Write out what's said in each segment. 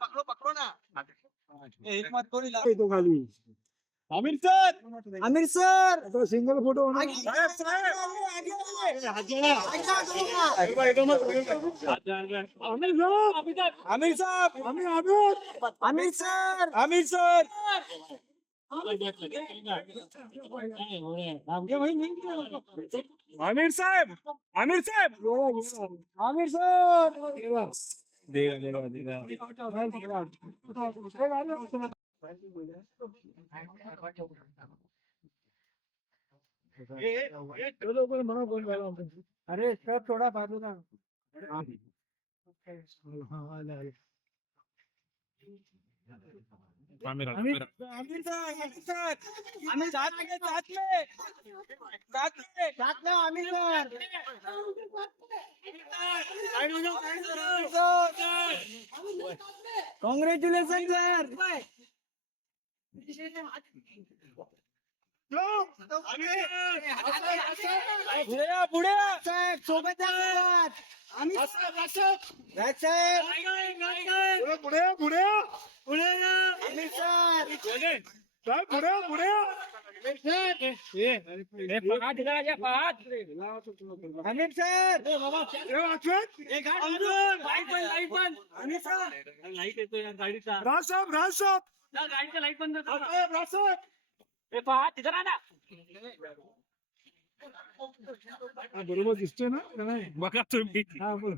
पकडो पकडो ना. एक मत कोणी तो खाली आमिर सर. आमिर सर तो सिंगल फोटो साहेब साहेब. आमिर साहेब. Aamir sir Aamir sir. आमिर साहेब. आमिर साहेब. आमिर सर देगा देगा देगा. अरे सब थोड़ा बाजूला आमिर आमिर आमिर सर. आमिर सर. आमिर साथ में साथ में साथ में साथ में आमिर सर कॉंग्रॅच्युलेशन सर पुढे या, पुढे या. साहेब सोबत या आमिर साहेब पुढे या, पुढे या. आमिर सर सर पुढे या, पुढे या. आमिर सर हे वाचवेत. आमिर सर राज साहेब, राज साहेब. साहेब, राज साहेब. बरोबर दिसतोय ना का नाही? बघा तुम्ही. हा बोल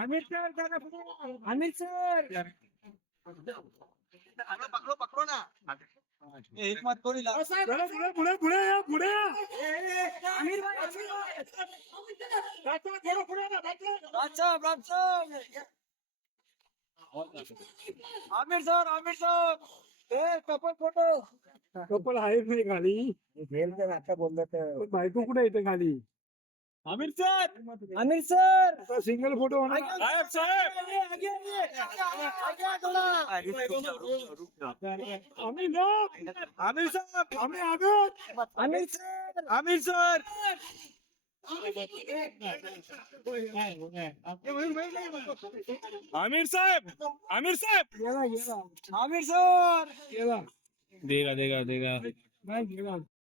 आमिर सर जरा पुढे. आमिर सर पकडो पकडो ना. एक मत कोणी पुढे पुढे पुढे या, पुढे या. आमिर भाई थोडं पुढे ना. Aamir sir couple photo couple आहे नाही खाली. आता बोललं तर बायको कुठे येते खाली? Aamir sir. Aamir sir single photo होणार. साहेब साहेब. आम्ही ना. आमिर साहेब. आम्ही आमिर. Aamir sir Aamir sir. आमिर साहेब. आमिर साहेब. आमिर सर देगा देगा देगा. नाही गेला